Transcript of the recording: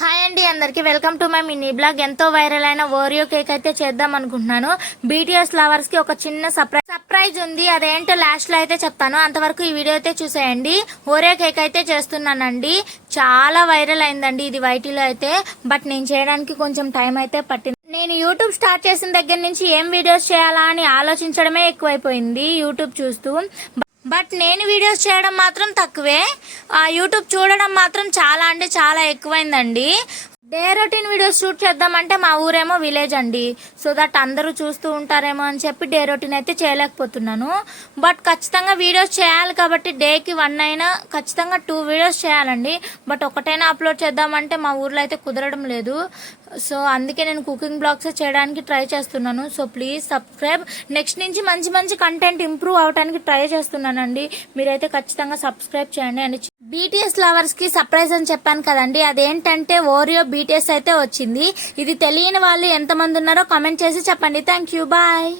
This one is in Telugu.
హాయ్ అండి, అందరికి welcome to my mini blog. ఎంతో వైరల్ అయిన ఓరియో కేక్ అయితే చేద్దాం అనుకుంటున్నాను. బీటీఎస్ లవర్స్ కి ఒక చిన్న సర్ప్రైజ్ ఉంది. అదేంటో లాస్ట్ లో అయితే చెప్తాను. అంతవరకు ఈ వీడియో అయితే చూసేయండి. ఓరియో కేక్ అయితే చేస్తున్నానండి. చాలా వైరల్ అయిందండి ఇది వైటీలో అయితే. బట్ నేను చేయడానికి కొంచెం టైం అయితే పట్టింది. నేను యూట్యూబ్ స్టార్ట్ చేసిన దగ్గర నుంచి ఏం వీడియోస్ చేయాలా అని ఆలోచించడమే ఎక్కువైపోయింది యూట్యూబ్ చూస్తూ. బట్ నేను వీడియోస్ చేయడం మాత్రం తక్కువే, ఆ యూట్యూబ్ చూడడం మాత్రం చాలా అంటే చాలా ఎక్కువైందండి. డే రొటీన్ వీడియోస్ షూట్ చేద్దామంటే మా ఊరేమో విలేజ్ అండి. సో దట్ అందరూ చూస్తూ ఉంటారేమో అని చెప్పి డే రొటీన్ అయితే చేయలేకపోతున్నాను. బట్ ఖచ్చితంగా వీడియోస్ చేయాలి కాబట్టి డేకి 1 అయినా ఖచ్చితంగా 2 వీడియోస్ చేయాలండి. బట్ ఒకటైనా అప్లోడ్ చేద్దామంటే మా ఊర్లో అయితే కుదరడం లేదు. సో అందుకే నేను కుకింగ్ బ్లాగ్స్ చేయడానికి ట్రై చేస్తున్నాను. So please subscribe. నెక్స్ట్ నుంచి మంచి మంచి కంటెంట్ ఇంప్రూవ్ అవడానికి ట్రై చేస్తున్నానండి. మీరైతే ఖచ్చితంగా సబ్స్క్రైబ్ చేయండి. అండ్ బీటీఎస్ లవర్స్ కి సర్ప్రైజ్ అని చెప్పాను కదండి, అదేంటంటే ఓరియో బీటీఎస్ అయితే వచ్చింది. ఇది తెలియని వాళ్ళు ఎంతమంది ఉన్నారో కామెంట్ చేసి చెప్పండి. Thank you, bye.